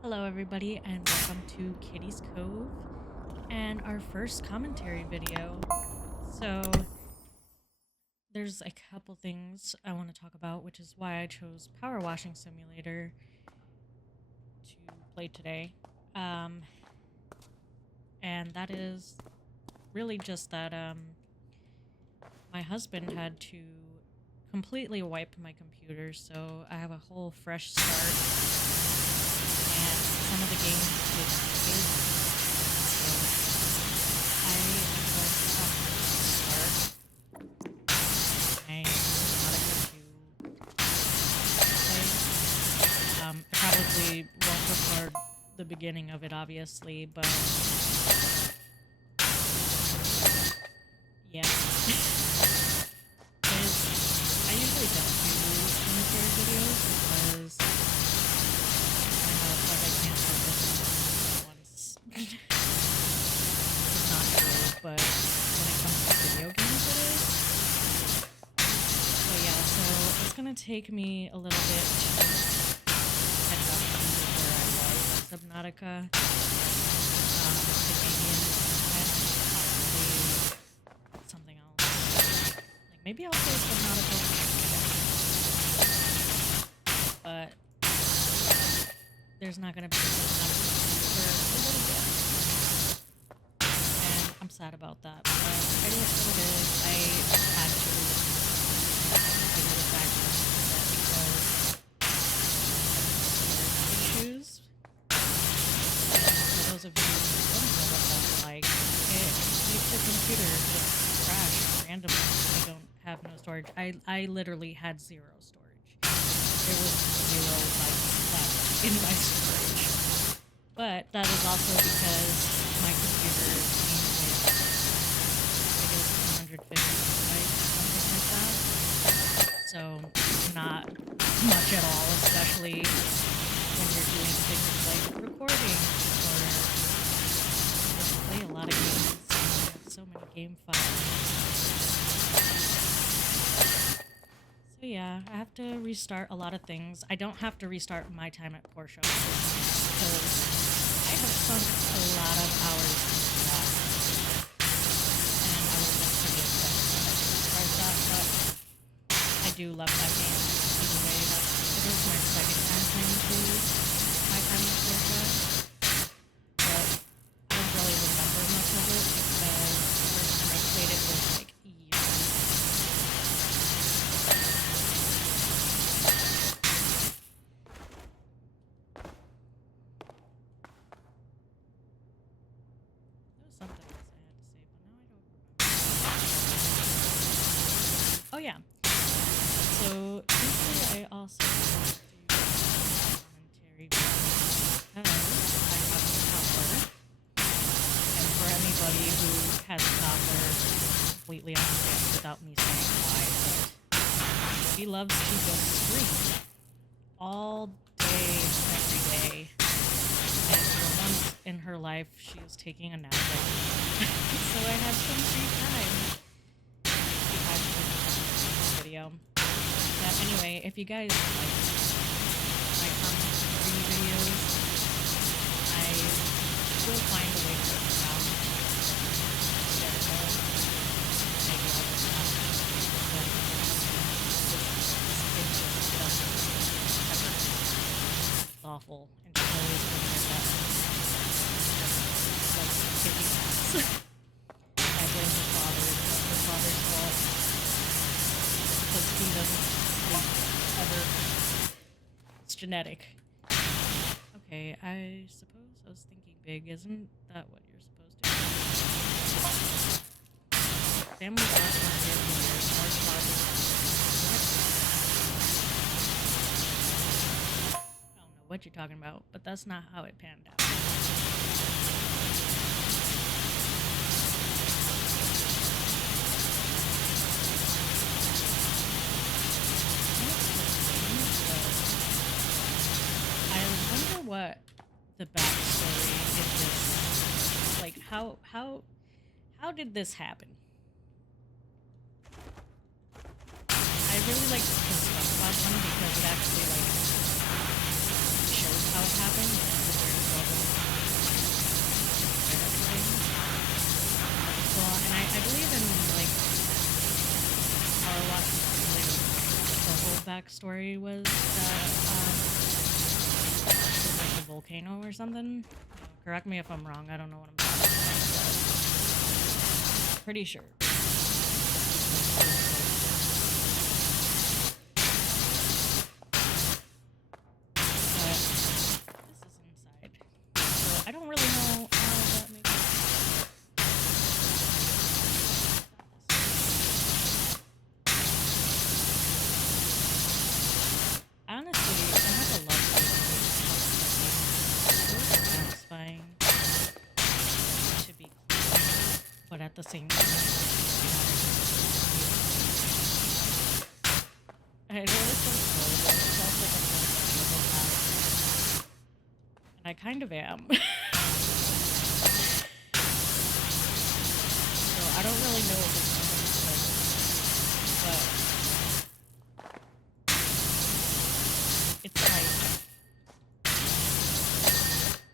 Hello, everybody, and welcome to Kitty's Cove and our first commentary video. So, there's a couple things I want to talk about, which is why I chose PowerWashing Simulator to play today. And that is really just that my husband had to completely wipe my computer, so I have a whole fresh start, and some of the games did fail. So I am going to have to start my Nautica to play. I probably won't record the beginning of it, obviously, but yeah. I usually don't do commentary videos because I don't know, it's like I can't have this once. It's not true, but when it comes to video games it is. But yeah, so it's gonna take me a little bit to catch up to where I was in Subnautica. Canadian and possibly something else. Like maybe I'll play Subnautica, but there's not gonna be Subnautica for a little bit. And I'm sad about that, but it is what it is. I had to figure the fact that because of issues. For those of you who don't know what that's like, it makes your computer just crash randomly. I don't have no storage. I literally had zero storage. There was zero like left in my storage. But that is also because my computer came with, I guess, 250 gigabytes, something like that. So not much at all, especially when you're doing things like recording or just play a lot of games. I have so many game files. So yeah, I have to restart a lot of things. I don't have to restart my time at Porsche because I have sunk a lot of hours into that. And I was like pretty upset that I had to restart that, but I do love that game. Either way, it is my second time playing through my time at Porsche. But I don't really remember much of it because the first time I played it was like years ago. There was something else I had to say, but now I don't remember. Oh yeah. So usually I also do commentary because I have a toddler. And for anybody who has a toddler, completely understand without me saying why, but she loves to just scream all day, every day. And for once in her life, she was taking a nap. So I have some free time. Video. Yeah, anyway, if you guys like my commentary videos, I will find a way to put them out. Maybe I'll just have to it's awful. And she's always looking at that. Like kicking ass. I blame her father. It's not her father's fault. Because he doesn't sleep ever. It's genetic. Okay, I suppose I was thinking big. Isn't that what you're supposed to do? Family got one every year. March father. I don't know what you're talking about, but that's not how it panned out. I wonder what the backstory is this. Like, how did this happen? I really like the stuff about one because it actually like shows how it happened and backstory was that it was like a volcano or something. Correct me if I'm wrong. I don't know what I'm talking about, but pretty sure. I don't really know how that makes sense. Honestly, I have a love for it. It's satisfying to be clean, but at the same time, I know it's so slow, but it sounds like I'm and I kind of am. So I don't really know what this is like, but it's like,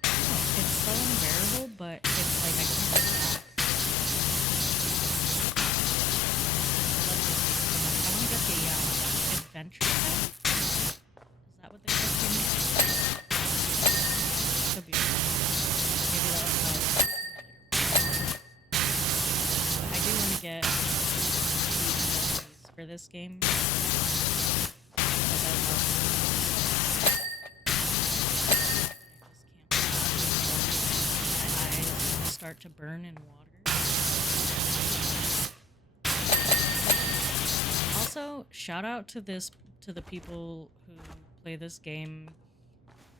oh, it's so unbearable, but it's like I can't stop. I love this game so much. I want to get the adventure pack. Is that what the question is? Could be. Maybe that was how I do want to get the DLCs for this game. Because I love it. I just can't stop. My eyes start to burn in water. Also, shout out to the people who play this game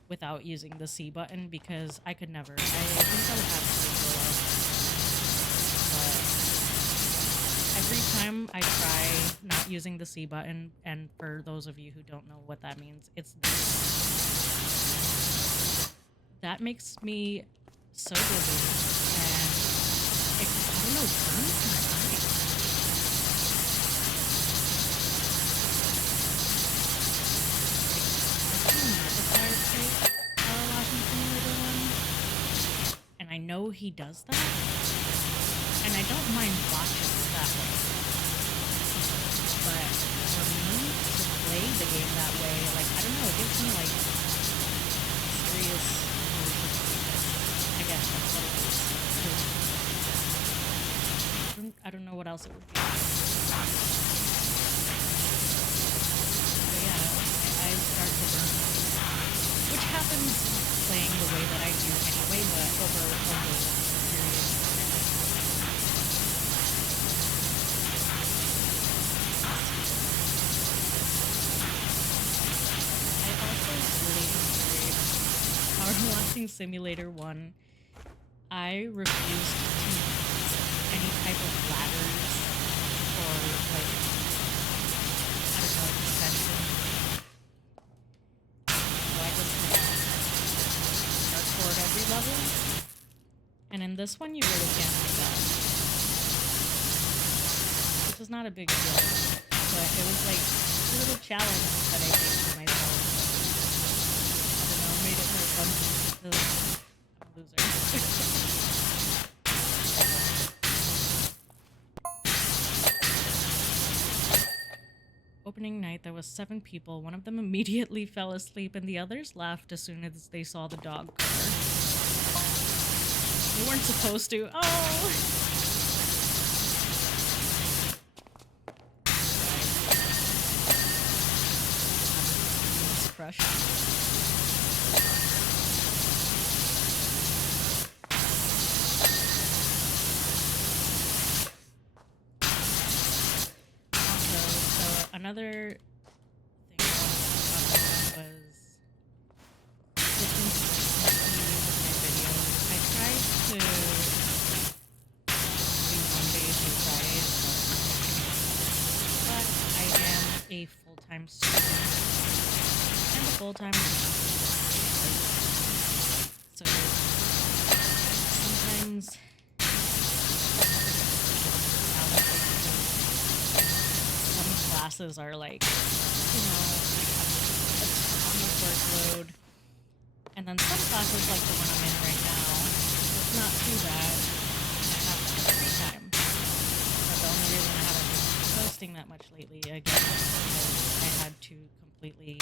without using the C button, because I could never. I think I would have to go up. But every time I try not using the C button, and for those of you who don't know what that means, it's this. That makes me so dizzy, and it, I don't know, burns my eyes. PowerWash Simulator 1, and I know he does that, and I don't mind watching that way. But for me to play the game that way, like, I don't know, it gives me like serious motion sickness. I guess that's what it is. I don't know what else it would be. But yeah, my eyes start to burn. Which happens playing the way that I do anyway, but over a period. I also really enjoyed PowerWash Simulator 1. I refused to use any type of ladders or, like, I don't know, suspension. At every level, and in this one you really can't do that, which is not a big deal, but it was like a little challenge that I gave to myself. I don't know, made it more fun because I'm a loser. Opening night, there was 7 people. One of them immediately fell asleep, and the others laughed as soon as they saw the dog car. They weren't supposed to. Oh! It's crushed. Another thing I wanted to talk about was the consistency of my videos. I tried to do one day to Fridays, but I am a full-time student and a full-time so sometimes classes are like, you know, like a ton of workload, and then some classes like the one I'm in right now, it's not too bad. I have free time. That's the only reason I haven't been posting that much lately again because I had to completely.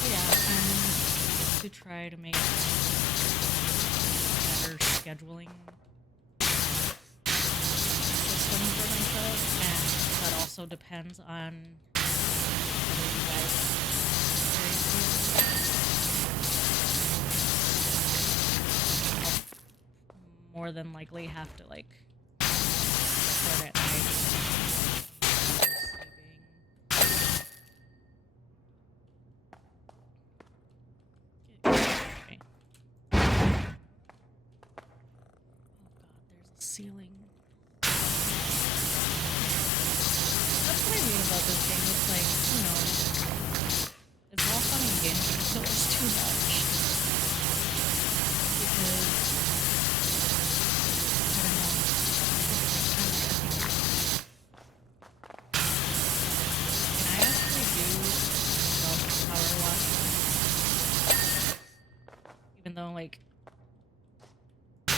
But yeah, I'm to try to make better scheduling system for myself, and that also depends on whether you guys I'll more than likely have to like start at night sleeping. Oh god, there's a ceiling. That's what I mean about this game. It's like, you know, it's all fun and games until it's too much. Because, I don't know, and I actually do love PowerWash. Even though, like, it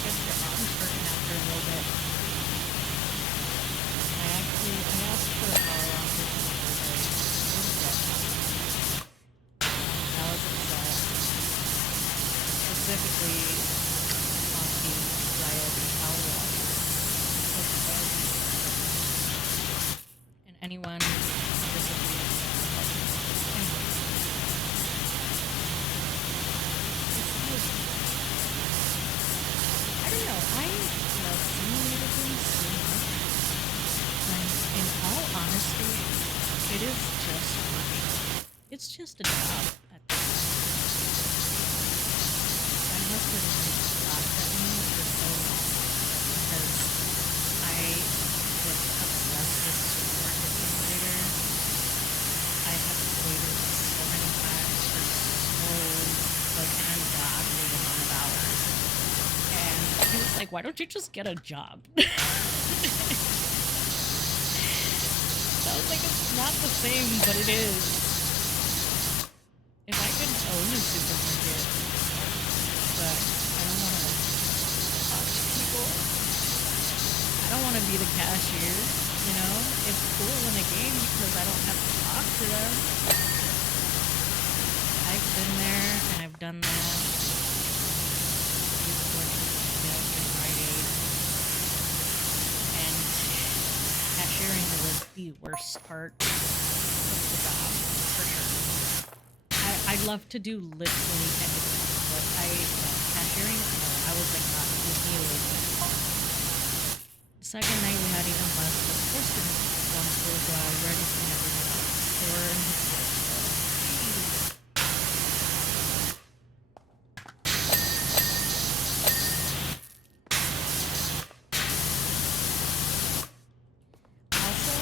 gets your arms hurting after a little bit. I asked for a power wash for my birthday. I was upset. Specifically on the Ryobi power wash. And anyone disagrees. I don't know. I love simulator games so much. And in all honesty, it is just work. It's just a job at this point. My husband laughed at me for so long because I was obsessed with Supermarket Simulator. I have played it so many times for so like an ungodly amount of hours. And he was like, why don't you just get a job? I was like, it's not the same, but it is. If I could own a supermarket, but I don't want to talk to people. I don't want to be the cashier, you know? It's cool in a game because I don't have to talk to them. I've been there and I've done that. And cashiering was the worst part of the job, for sure. I'd love to do literally anything, but cashiering, no, I was like, not leave me away from it. The second night we had even less, but the first thing downstairs while I was ready to everything else. They were in his place, so. Also,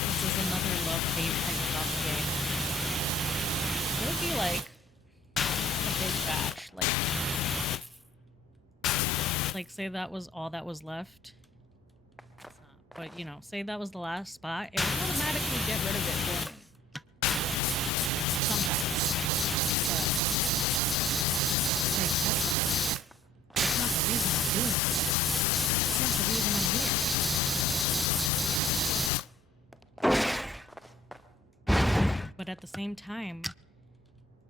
this is another love-hate thing about the game. It would be like a big batch, like say that was all that was left. It's not, but you know, say that was the last spot, it would automatically get rid of it for me. Sometimes. But like that's not the reason I'm doing this. That's not the reason I'm here. But at the same time,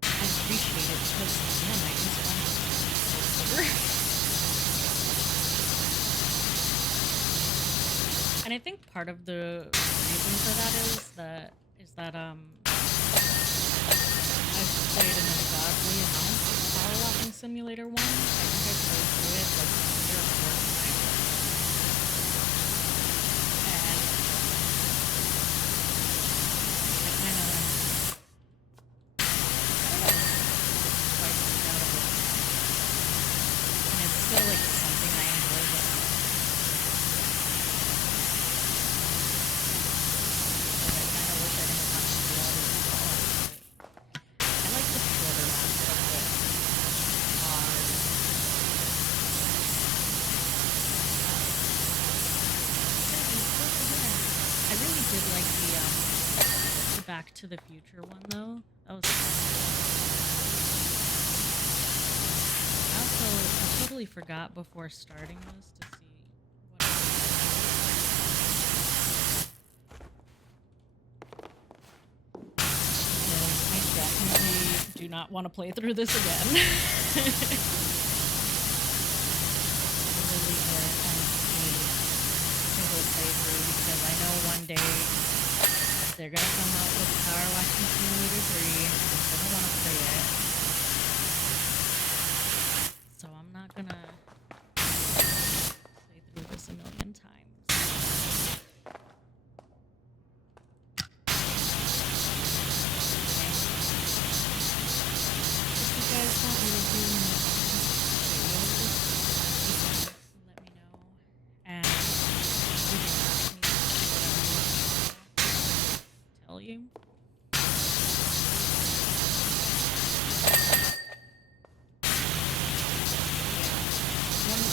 I appreciate it because, man, I just want to over. And I think part of the reason for that is that I've played an ungodly amount of PowerWash Simulator 1. I think I played through it like 3 or 4 times. And I kind of feel like it's something I enjoy, but I kind of wish I didn't have to do all this stuff. I like the shorter maps of the I really did like the Back to the Future one though. That was fun. I actually forgot before starting this to see what I definitely do not want to play through this again. Really single playthrough because I know one day they're gonna come out with PowerWash Simulator 3 and I'm gonna want to play it. So I'm not gonna play through this a million times. If you guys want me to do more videos, let me know. And you can ask me whatever you want me to tell you.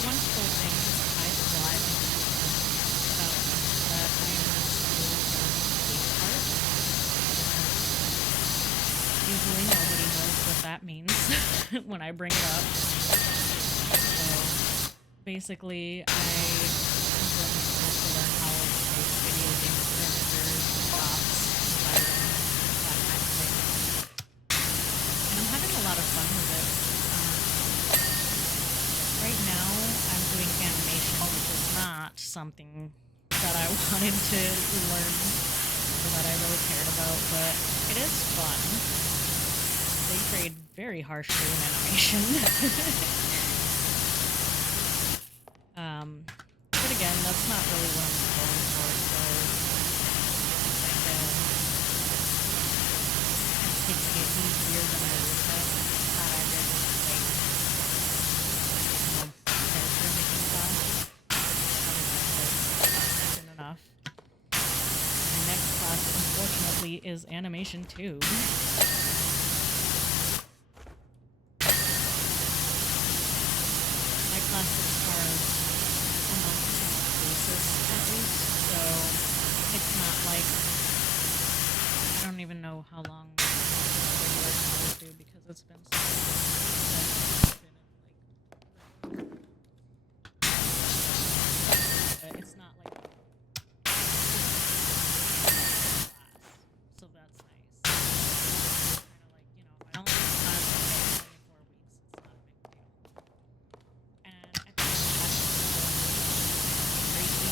One cool thing I still I think about that I am still part. Usually nobody knows what that means when I bring it up. So basically I went to school to learn how to make video game characters, props, environments, that kind of thing. And I'm having a lot of fun with it. Right now, I'm doing animation, which is not something that I wanted to learn or that I really cared about, but it is fun. They grade very harshly in animation. But again, that's not really what I'm going for, so I think it's taking it easier than I would have had I been like character making class. Enough. My next class, unfortunately, is animation 2. My classes are a month-to-month basis, at least, so it's not like I don't even know how long regular classes do because it's been so it's not like class, so that's nice. Kind of like, you know, if I only have class for 24 weeks, it's not a big deal. And I think that's crazy.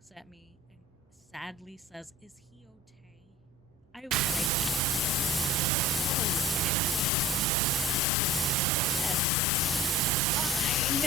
looks at me and sadly says, "Is he okay?" I was like, "Oh, yes, fine."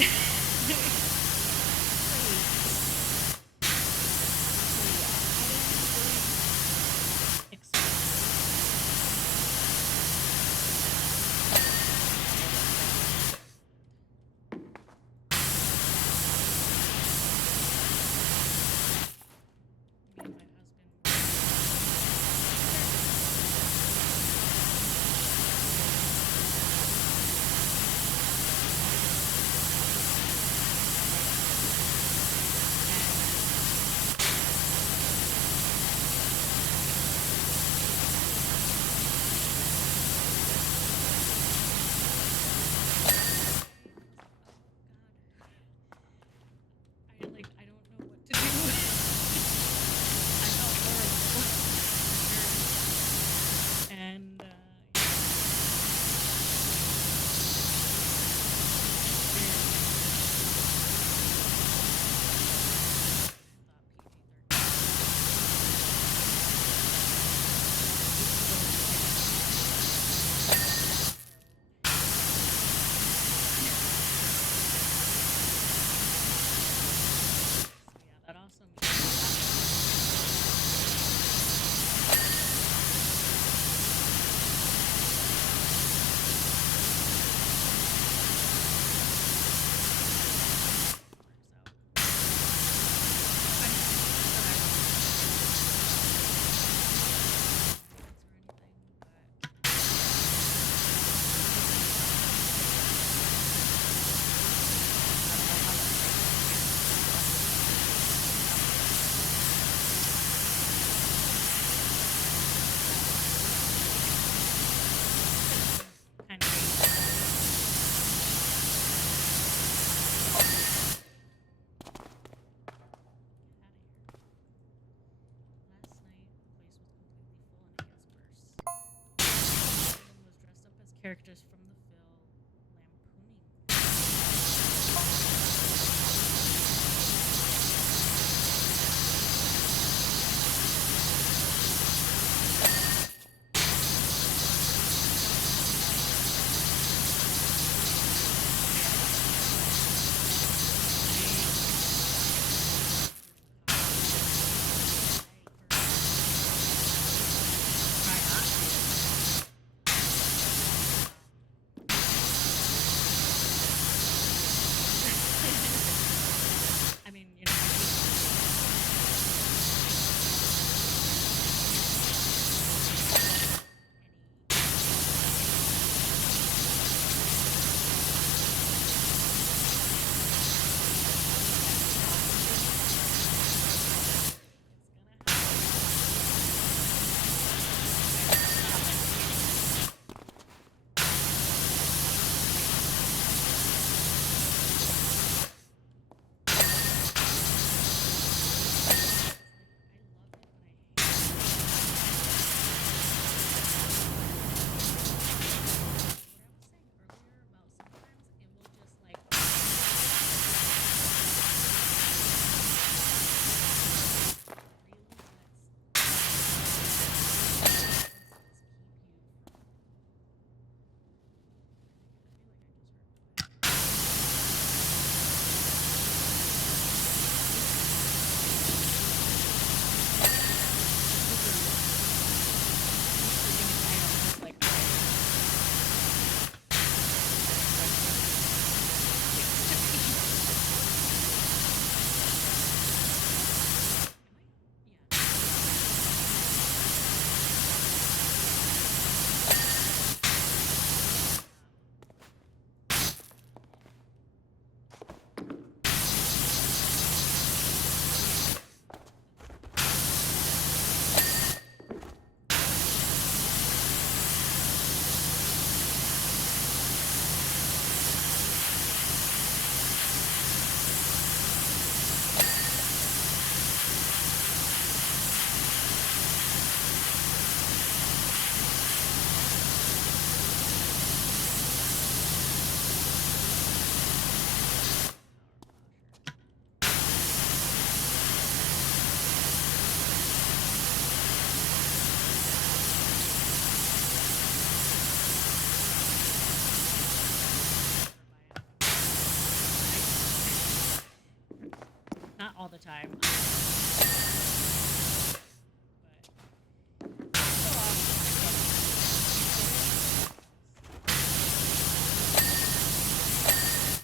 the time.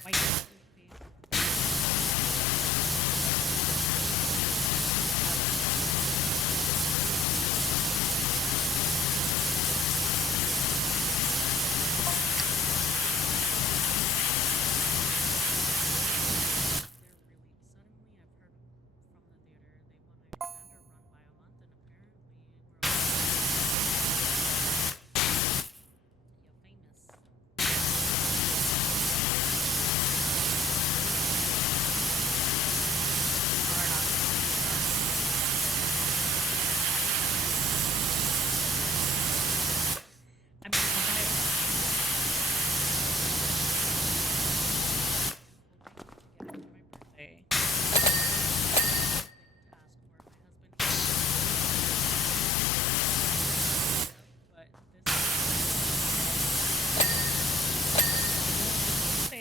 White toothpaste.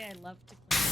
I love to clean.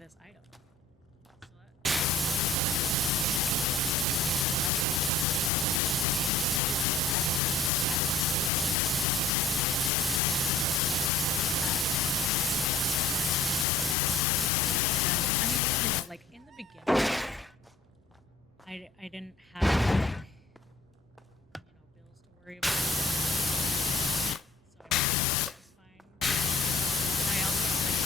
This item. Like in the beginning, I didn't have bills to worry about. So I was fine. I also like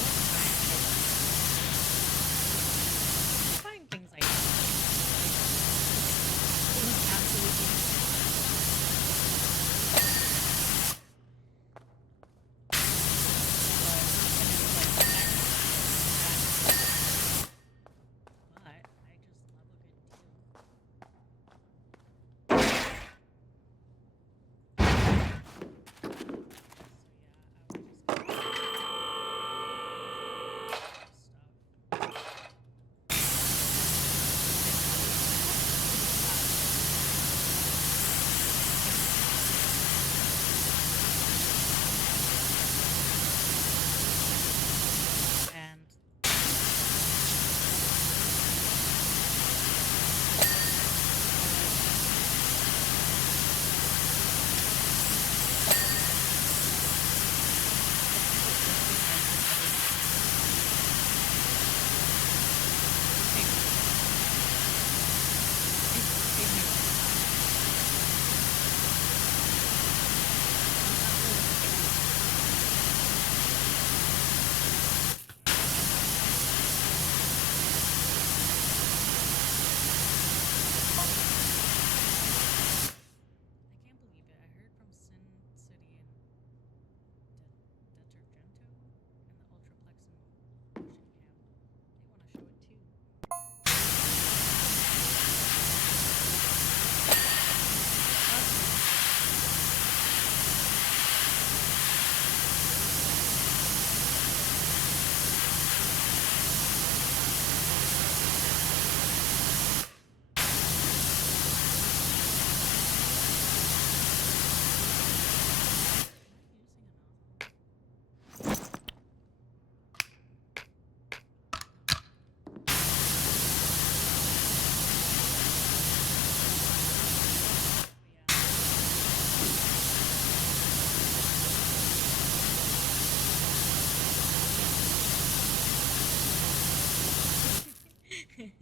It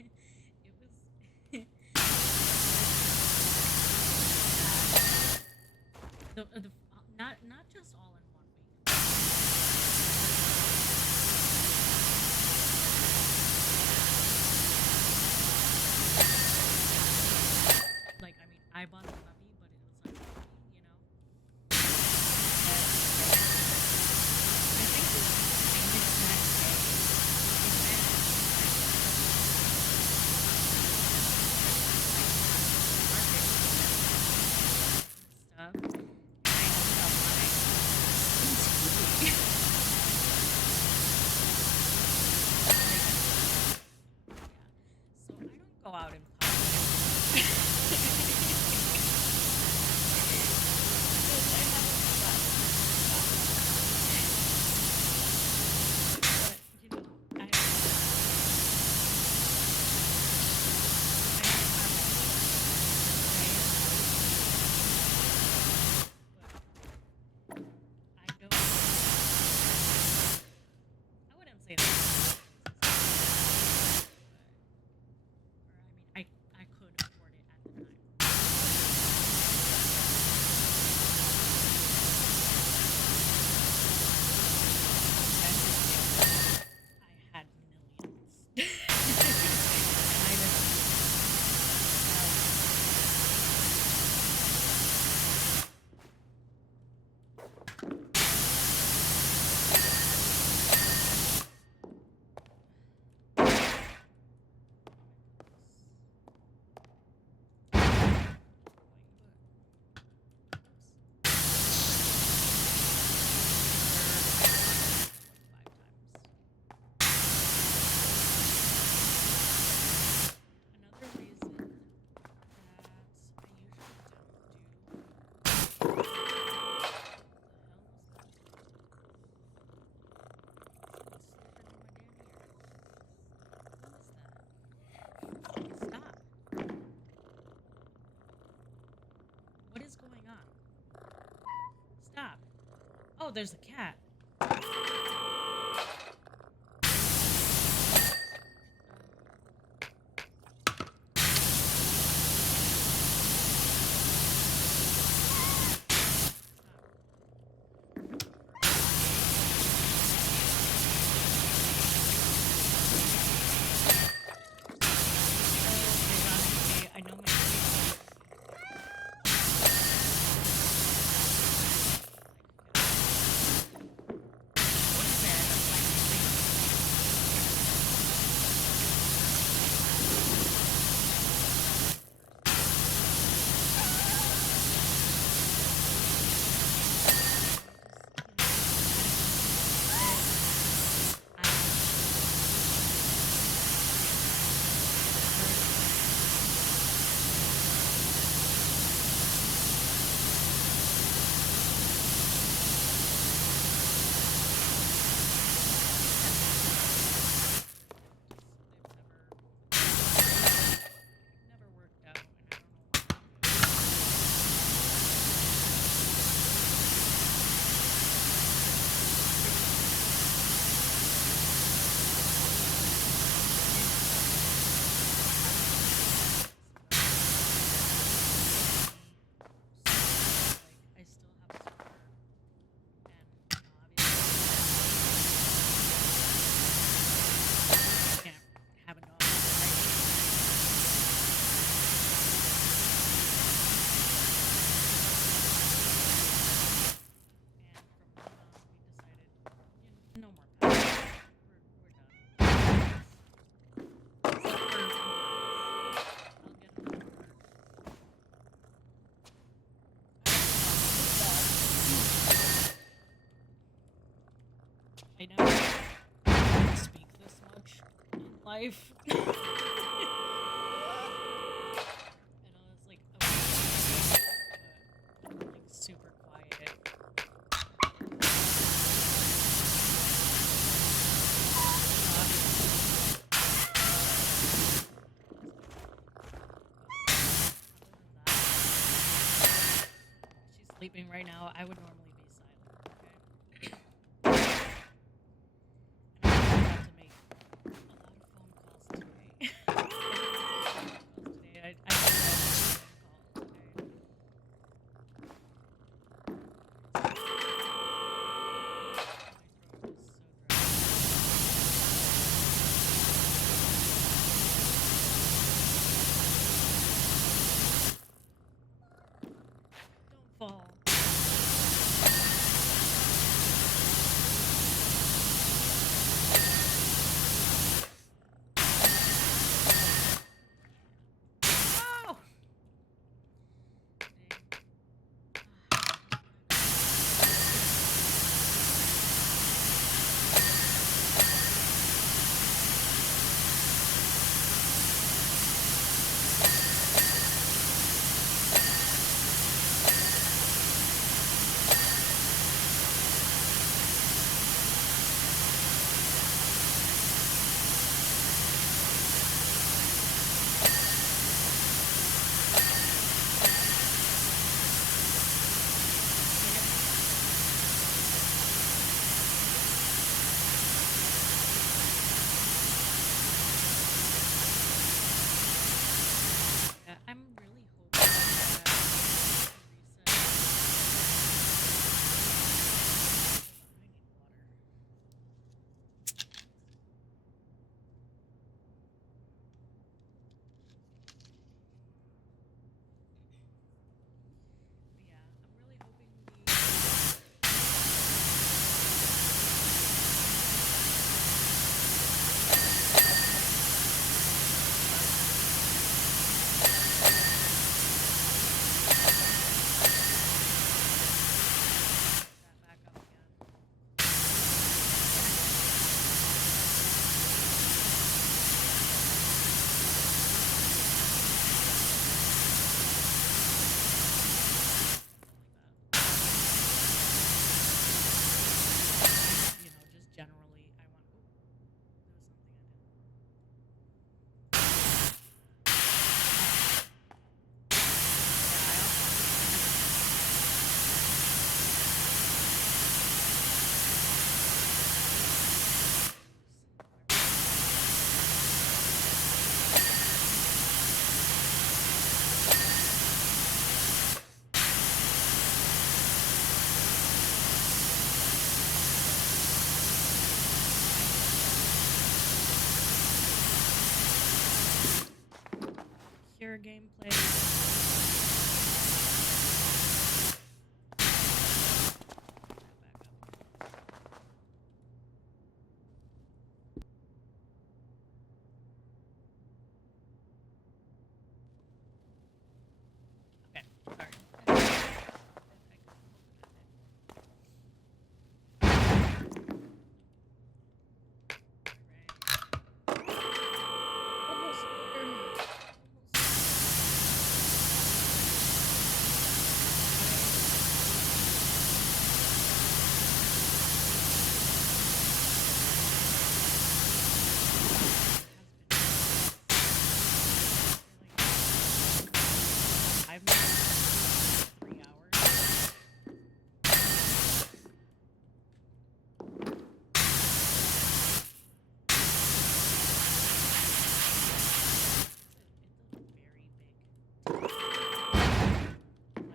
was the not just all in one week. Like, I mean, I bought the puppy, but it was like, you know. I think the next day we went like market and stuff. And I ended up buying Scooby. So I don't go out in public. Because I haven't but, you know, I don't. I wouldn't say that. Or I mean, I could afford it at the time. I had millions. And I didn't. Another reason that I usually don't do. What the hell was that? What's slipping in my damn ear? Stop. What is going on? Stop. Oh, there's a cat. I know my what is there? Never worked out, and I don't know why. Like, I still have a scar, and obviously, can't have a dog. And from then on, we decided, no more pets. We're done. Except for I'll get another. I never speak this much in life. I know it's like a but I'm like super quiet. She's sleeping right now. I would normally be silent, okay? And I have to make a lot of phone calls today. player gameplay. Okay, sorry. Almost there. I've been 3 hours. It's a very big, like, oh my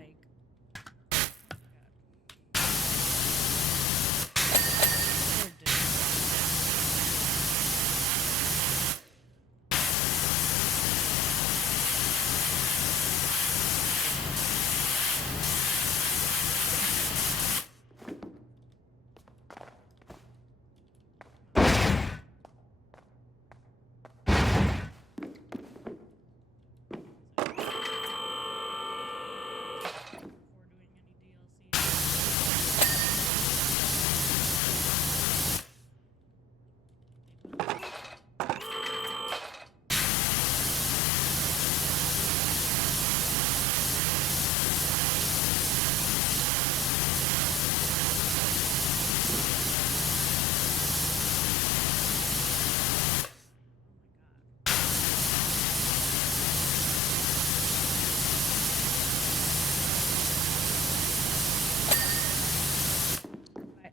god. They're before doing any DLC.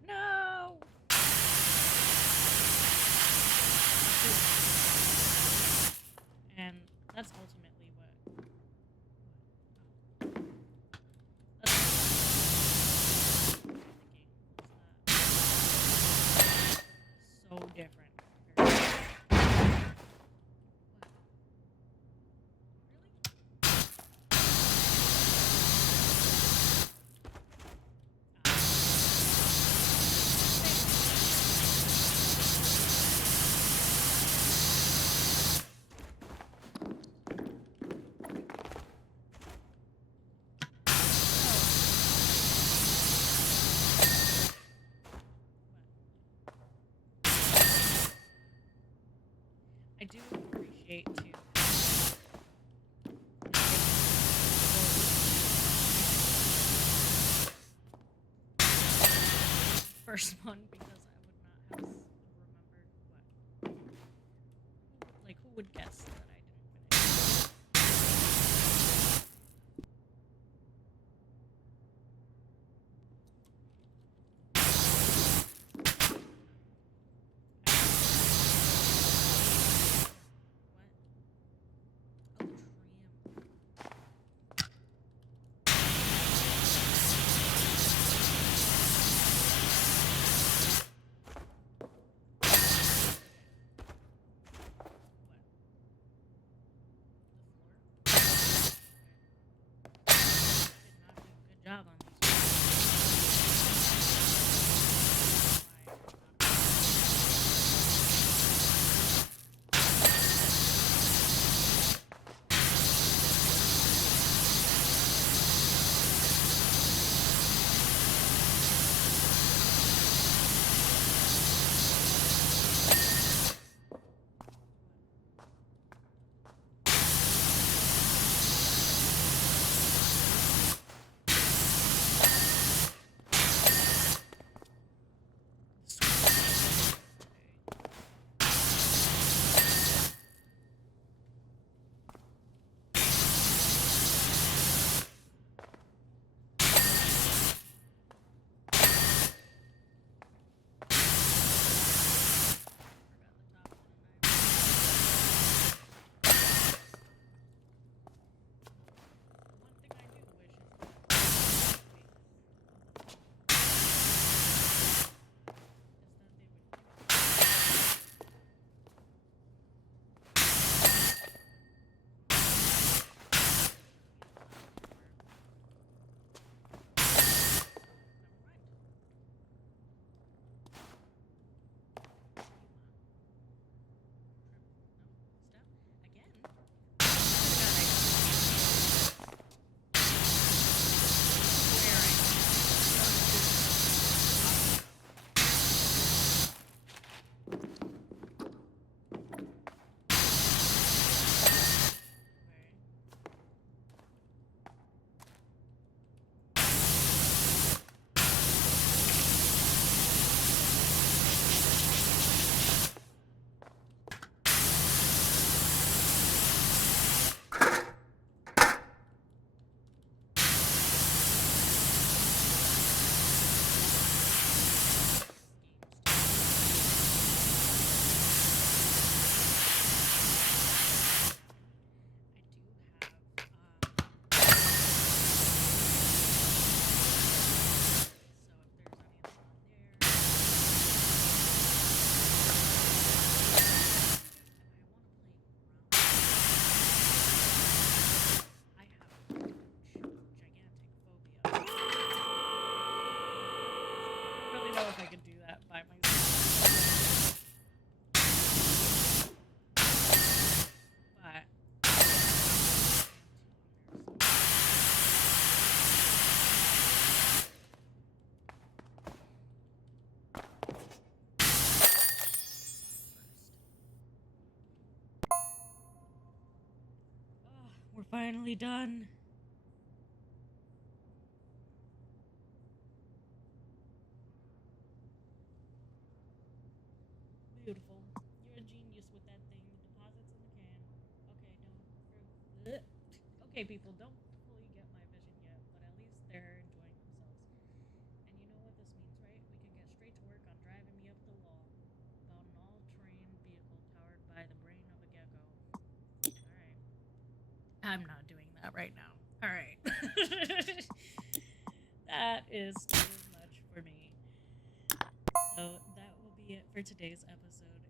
No! And that's ultimately what that's so different. I do appreciate too. First one because I would not have remembered what. Like, who would guess that I didn't finish? What? Oh, trim. What? finally done. Beautiful. You're a genius with that thing. The deposits in the can. Okay, don't. Okay, people, don't fully get my vision yet, but at least they're enjoying themselves. And you know what this means, right? We can get straight to work on driving me up the wall about an all-terrain vehicle powered by the brain of a gecko. All right. I'm not doing that right now. All right. That is too much for me. So that will be it for today's episode.